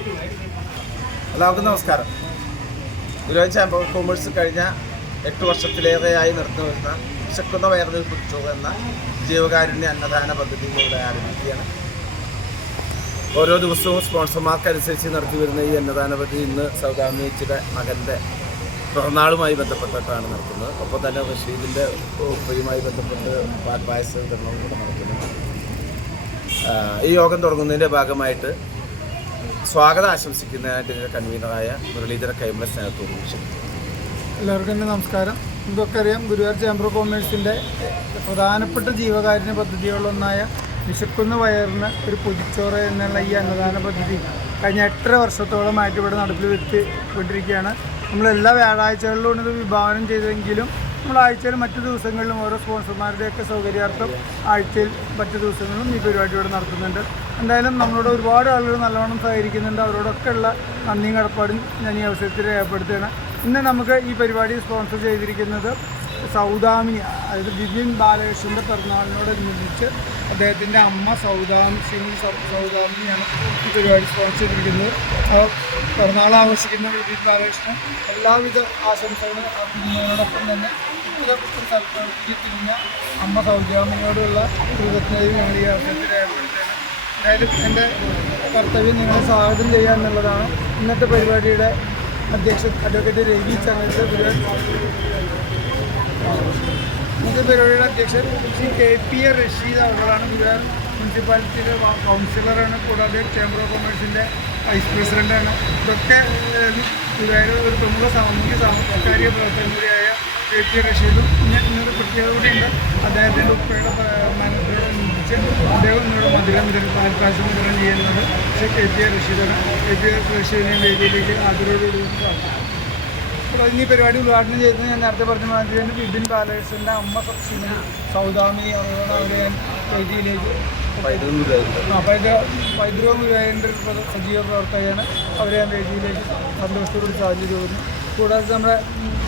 എല്ലാവർക്കും നമസ്കാരം. Guruvayur of commerce കഴിഞ്ഞ എട്ട് വർഷത്തിലേറെയായി നിർത്തി വരുന്ന വിശക്കുന്ന വയറിൽ കുറിച്ചു എന്ന ജീവകാരുണ്യ അന്നദാന പദ്ധതി ഇവിടെ ആരംഭിക്കുകയാണ്. ഓരോ ദിവസവും സ്പോൺസർമാർക്കനുസരിച്ച് നടത്തി വരുന്ന ഈ അന്നദാന പദ്ധതി ഇന്ന് സൗദാമിയച്ചിയുടെ മകന്റെ പിറന്നാളുമായി ബന്ധപ്പെട്ടിട്ടാണ് നടത്തുന്നത് ഒപ്പം തന്നെ റഷീദിന്റെ ഉപ്പയുമായി ബന്ധപ്പെട്ട് പാൽപായസ വിതരണവും കൂടെ നടക്കുന്നു ഈ യോഗം തുടങ്ങുന്നതിന്റെ ഭാഗമായിട്ട് സ്വാഗതം ആശംസിക്കുന്നതിനായിട്ട് ഇതിന്റെ കൺവീനറായ മുരളീധര കൈമള സ്നേഹത്തോട് എല്ലാവർക്കും തന്നെ നമസ്കാരം. നമുക്കൊക്കെ അറിയാം ഗുരുവായൂർ ചേംബർ ഓഫ് കോമേഴ്സിന്റെ പ്രധാനപ്പെട്ട ജീവകാരുണ്യ പദ്ധതികളിലൊന്നായ വിശക്കുന്ന വയറിന് ഒരു പുതിച്ചോറ് എന്നുള്ള ഈ അന്നദാന പദ്ധതി കഴിഞ്ഞ എട്ടര വർഷത്തോളമായിട്ട് ഇവിടെ നടപ്പിൽ വെച്ച് നമ്മൾ എല്ലാ വ്യാഴാഴ്ചകളിലും ഇത് വിഭാവനം ചെയ്തെങ്കിലും നമ്മൾ ആഴ്ചയിൽ മറ്റു ദിവസങ്ങളിലും ഓരോ സ്പോൺസർമാരുടെയൊക്കെ സൗകര്യാർത്ഥം ആഴ്ചയിൽ മറ്റു ദിവസങ്ങളിലും ഈ പരിപാടി ഇവിടെ നടത്തുന്നുണ്ട്. എന്തായാലും നമ്മളോട് ഒരുപാട് ആളുകൾ നല്ലവണ്ണം സഹകരിക്കുന്നുണ്ട്. അവരോടൊക്കെ ഉള്ള നന്ദിയും കടപ്പാടും ഞാൻ ഈ അവസരത്തിൽ രേഖപ്പെടുത്തുകയാണ്. ഇന്ന് നമുക്ക് ഈ പരിപാടി സ്പോൺസർ ചെയ്തിരിക്കുന്നത് സൗദാമി അതായത് വിപിൻ ബാലകൃഷ്ണന്റെ പിറന്നാളിനോടനുബന്ധിച്ച് അദ്ദേഹത്തിന്റെ അമ്മ സൗദാമി ശ്രീ സൗദാമിനിയാണ് ഈ പരിപാടി സ്പോൺസർ ചെയ്തിരിക്കുന്നത്. അപ്പോൾ പിറന്നാൾ ആഘോഷിക്കുന്ന വിപിൻ ബാലകൃഷ്ണൻ എല്ലാവിധ ആശംസകളും അർപ്പിക്കുന്നതിനോടൊപ്പം തന്നെ തിരിഞ്ഞ അമ്മ സൗദാമിനിയോടുള്ള കൃതജ്ഞതയും ഞങ്ങൾ ഈ അവസരത്തിൽ രേഖപ്പെടുത്തുകയാണ് എന്തായാലും എന്റെ കർത്തവ്യം നിങ്ങളെ സ്വാഗതം ചെയ്യുക എന്നുള്ളതാണ് ഇന്നത്തെ പരിപാടിയുടെ അധ്യക്ഷൻ അഡ്വക്കേറ്റ് രവി ചങ്ങത്ത് മുഖ്യ പരിപാടിയുടെ അധ്യക്ഷൻ Shri K P A Rasheed അവരാണ് ഗുജറാത്ത് മുനിസിപ്പാലിറ്റിയിലെ കൗൺസിലറാണ് കൂടാതെ ചേംബർ ഓഫ് കൊമേഴ്സിന്റെ വൈസ് പ്രസിഡന്റാണ് ഇതൊക്കെ ഗുരുവായൂർ ഒരു പ്രമുഖ സാമൂഹ്യ സാംസ്കാരിക പ്രവർത്തകൻ കൂടിയായ കെ പി എ റഷീദും ഞാൻ ഇന്നൊരു പ്രത്യേകത കൂടിയുണ്ട്. അദ്ദേഹത്തിന്റെ ഉപ്പയുടെ മാനേജറോടനുബന്ധിച്ച് അദ്ദേഹം ഇന്നോട് മധുരം വിതരണം പാൽപ്രാശം വിതരണം ചെയ്യുന്നത് ശ്രീ കെ പി എ റഷീദാണ്. കെ പി എ റഷീദിനെ വേദിയിലേക്ക് ആദരവോടുകൂടി ഈ പരിപാടി ഉദ്ഘാടനം ചെയ്തത് ഞാൻ നേരത്തെ പറഞ്ഞ മാതിരി തന്നെ വിപിൻ ബാലകൃഷ്ണന്റെ അമ്മ ശ്രീമതി സൗദാമിനി അവരോട് അവർ ഞാൻ വേദിയിലേക്ക് ആ പൈതൃ പൈതൃക ഗുരുവായൂരിന്റെ സജീവ പ്രവർത്തകയാണ്. അവരെ ഞാൻ വേദിയിലേക്ക് സന്തോഷത്തോട് സാഹചര്യം തോന്നുന്നു കൂടാതെ നമ്മുടെ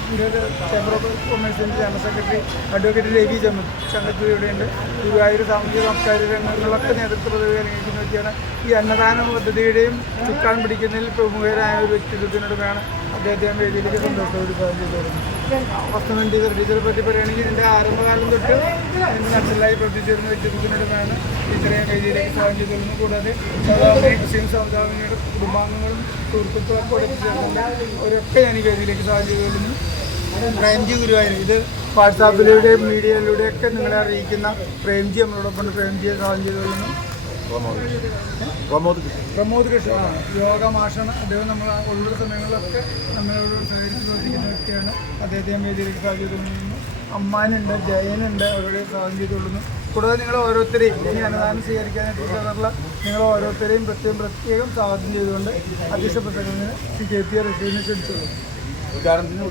Guruvayur chamber of കൊമേഴ്സിന്റെ general secretary advocate Ravi Chamman Changathur ഇവിടെയുണ്ട് ഗുരുവായൂർ സാമൂഹിക സാംസ്കാരിക രംഗങ്ങളിലൊക്കെ നേതൃത്വ പദവി അനുഗ്രഹിക്കുന്ന വ്യക്തിയാണ്. ഈ അന്നദാന പദ്ധതിയുടെയും ചുക്കാൻ പിടിക്കുന്നതിൽ പ്രമുഖരായ ഒരു വ്യക്തിത്വത്തിനോടുമാണ് അദ്ദേഹത്തെ ഞാൻ വേദിയിലേക്ക് സന്തോഷത്തോട് തോന്നുന്നു വസ്തുമൻ ടീച്ചർ ടീച്ചറെ പറ്റി പറയുകയാണെങ്കിൽ എന്റെ ആരംഭകാലം തൊട്ട് എന്റെ നഴ്സലായി പ്രവർത്തിച്ചിരുന്ന വ്യക്തിത്വത്തിനോടുമാണ് ടീച്ചറെ ഞാൻ വേദിയിലേക്ക് സ്വാഗതം ചെയ്തിരുന്നു കൂടാതെ ക്രിസ്ത്യൻ സൗദാമിനിയുടെ കുടുംബാംഗങ്ങളും സുഹൃത്തുക്കളൊക്കെ ഇവിടെ ഒരൊക്കെ ഞാൻ ഈ വേദിയിലേക്ക് സ്വാഗതം ചെയ്തിരുന്നു പ്രേംജി ഗുരുവായൂർ. ഇത് വാട്സാപ്പിലൂടെയും മീഡിയയിലൂടെയൊക്കെ നിങ്ങളെ അറിയിക്കുന്ന പ്രേംജി നമ്മളോടൊപ്പം പ്രേംജിയെ സ്വാഗതം ചെയ്തുകൊള്ളുന്നു പ്രമോദ് കൃഷ്ണ ആ, യോഗ മാഷാണ് അദ്ദേഹം നമ്മൾ ഒഴിവുള്ള സമയങ്ങളിലൊക്കെ നമ്മളോട് സഹകരിച്ച് പ്രവർത്തിക്കുന്ന വ്യക്തിയാണ് അദ്ദേഹത്തെ വേദിയിലേക്ക് ചെയ്തുകൊള്ളുന്നു അമ്മാനുണ്ട് ജയനുണ്ട് അവരുടെ ചെയ്തുകൊള്ളുന്നു. കൂടാതെ നിങ്ങൾ ഓരോരുത്തരെയും ഇനി അനുദാനം സ്വീകരിക്കാനായിട്ട് ചേർന്നുള്ള നിങ്ങൾ ഓരോരുത്തരെയും പ്രത്യേകം പ്രത്യേകം സ്വാഗതം ചെയ്തുകൊണ്ട് അധ്യക്ഷ പ്രസംഗത്തിന് ശ്രീ കെ പി ആർ റഷീദിനെ ക്ഷണിച്ചോളൂ ഉദാഹരണത്തിന്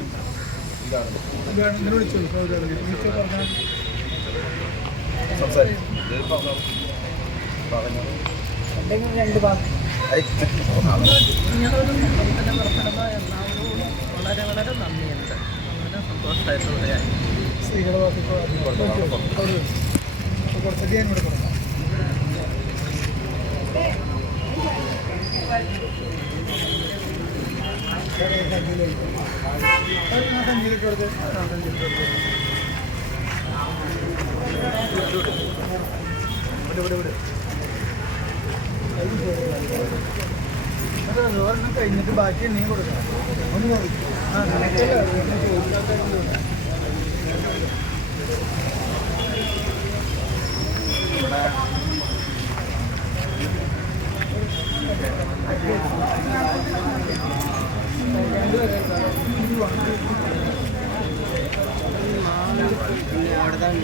ഉദാഹരണത്തിന് വിളിച്ചോളൂ ഉദ്ഘാടനത്തിന് സംസാരിക്കും അല്ലെങ്കിൽ രണ്ട് ഭാഗം ഇങ്ങനൊരു പ്രവർത്തനം നടത്തണത് എല്ലാവരോടും വളരെ വളരെ നന്ദിയുണ്ട് വളരെ സന്തോഷമായിട്ടുള്ളതായി സ്ത്രീകളുടെ ഭാഗത്ത് കുറച്ചൊക്കെ ഇവിടെ കൊടുക്കാം സഞ്ചിയിലേക്ക് കൊടുത്ത് സഞ്ചിയിലേക്ക് കൊടുത്ത്. ഇവിടെ, ഇവിടെ, ഇവിടെ. ഒരെണ്ണം കഴിഞ്ഞിട്ട് ബാക്കി എണ്ണയും കൊടുക്കാം ഒന്ന് ആ നിനക്കല്ല അവിടെ തന്നെ